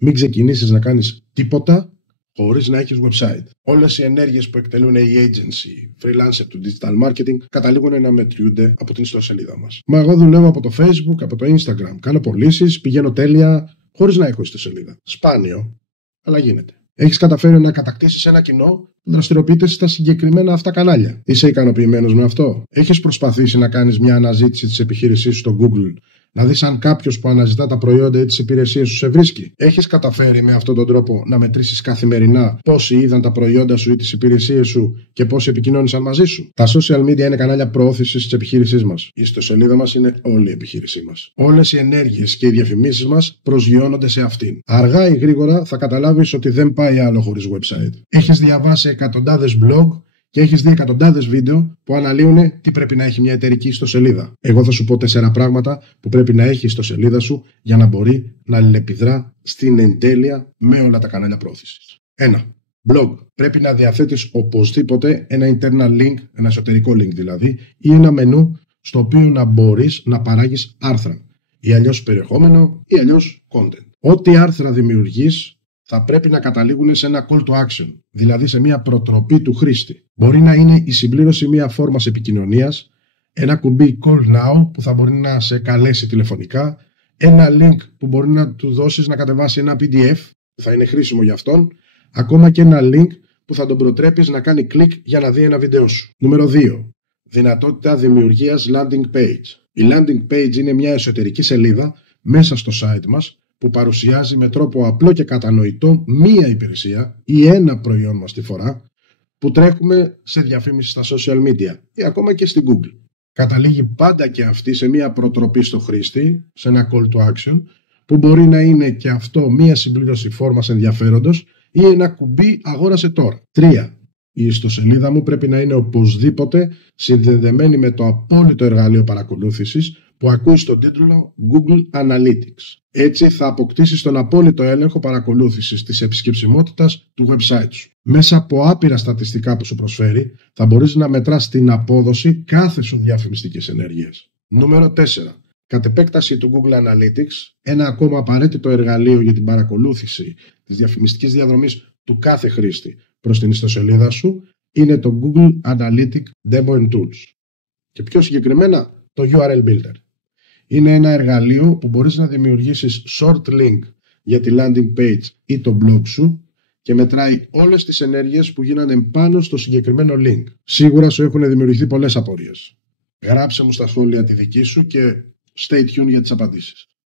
Μην ξεκινήσεις να κάνεις τίποτα χωρίς να έχεις website. Όλες οι ενέργειες που εκτελούν οι agency, freelancer του digital marketing καταλήγουν να μετριούνται από την ιστοσελίδα μας. Μα εγώ δουλεύω από το Facebook, από το Instagram. Κάνω πωλήσεις, πηγαίνω τέλεια, χωρίς να έχω ιστοσελίδα. Σπάνιο, αλλά γίνεται. Έχεις καταφέρει να κατακτήσεις ένα κοινό που δραστηριοποιείται στα συγκεκριμένα αυτά κανάλια. Είσαι ικανοποιημένος με αυτό? Έχεις προσπαθήσει να κάνεις μια αναζήτηση της επιχείρησής σου στο Google, να δεις αν κάποιος που αναζητά τα προϊόντα ή τις υπηρεσίες σου σε βρίσκει? Έχεις καταφέρει με αυτόν τον τρόπο να μετρήσεις καθημερινά πόσοι είδαν τα προϊόντα σου ή τις υπηρεσίες σου και πόσοι επικοινώνησαν μαζί σου? Τα social media είναι κανάλια προώθησης της επιχείρησής μας. Η ιστοσελίδα μας είναι όλη η επιχείρησή μας. Όλες οι ενέργειες και οι διαφημίσεις μας προσγειώνονται σε αυτήν. Αργά ή γρήγορα θα καταλάβεις ότι δεν πάει άλλο χωρίς website. Έχεις διαβάσει εκατοντάδες blog και έχεις δει εκατοντάδες βίντεο που αναλύουν τι πρέπει να έχει μια εταιρική ιστοσελίδα. Εγώ θα σου πω 4 πράγματα που πρέπει να έχει η ιστοσελίδα σου για να μπορεί να αλληλεπιδρά στην εντέλεια με όλα τα κανάλια πρόθεσης. 1. Blog. Πρέπει να διαθέτεις οπωσδήποτε ένα internal link, ένα εσωτερικό link δηλαδή, ή ένα μενού στο οποίο να μπορείς να παράγεις άρθρα, ή αλλιώς περιεχόμενο, ή αλλιώς content. Ό,τι άρθρα δημιουργείς θα πρέπει να καταλήγουν σε ένα call to action, δηλαδή σε μια προτροπή του χρήστη. Μπορεί να είναι η συμπλήρωση μια φόρμας επικοινωνίας, ένα κουμπί call now που θα μπορεί να σε καλέσει τηλεφωνικά, ένα link που μπορεί να του δώσεις να κατεβάσει ένα PDF που θα είναι χρήσιμο για αυτόν, ακόμα και ένα link που θα τον προτρέπεις να κάνει κλικ για να δει ένα βίντεο σου. Νούμερο 2. Δυνατότητα δημιουργίας landing page. Η landing page είναι μια εσωτερική σελίδα μέσα στο site μας που παρουσιάζει με τρόπο απλό και κατανοητό μία υπηρεσία ή ένα προϊόν μας τη φορά που τρέχουμε σε διαφήμιση στα social media ή ακόμα και στην Google. Καταλήγει πάντα και αυτή σε μία προτροπή στο χρήστη, σε ένα call to action, που μπορεί να είναι και αυτό μία συμπλήρωση φόρμας ενδιαφέροντος ή ένα κουμπί αγόρασε τώρα. 3. Η ιστοσελίδα μου πρέπει να είναι οπωσδήποτε συνδεδεμένη με το απόλυτο εργαλείο παρακολούθησης που ακούει στον τίτλο Google Analytics. Έτσι θα αποκτήσεις τον απόλυτο έλεγχο παρακολούθησης της επισκεψιμότητας του website σου. Μέσα από άπειρα στατιστικά που σου προσφέρει, θα μπορείς να μετράς την απόδοση κάθε σου διαφημιστικής ενέργειας. Νούμερο 4. Κατ' επέκταση του Google Analytics, ένα ακόμα απαραίτητο εργαλείο για την παρακολούθηση της διαφημιστικής διαδρομής του κάθε χρήστη προς την ιστοσελίδα σου είναι το Google Analytics Demo and Tools. Και πιο συγκεκριμένα το URL Builder. Είναι ένα εργαλείο που μπορείς να δημιουργήσεις short link για τη landing page ή το blog σου και μετράει όλες τις ενέργειες που γίνανε πάνω στο συγκεκριμένο link. Σίγουρα σου έχουν δημιουργηθεί πολλές απορίες. Γράψε μου στα σχόλια τη δική σου και stay tuned για τις απαντήσεις.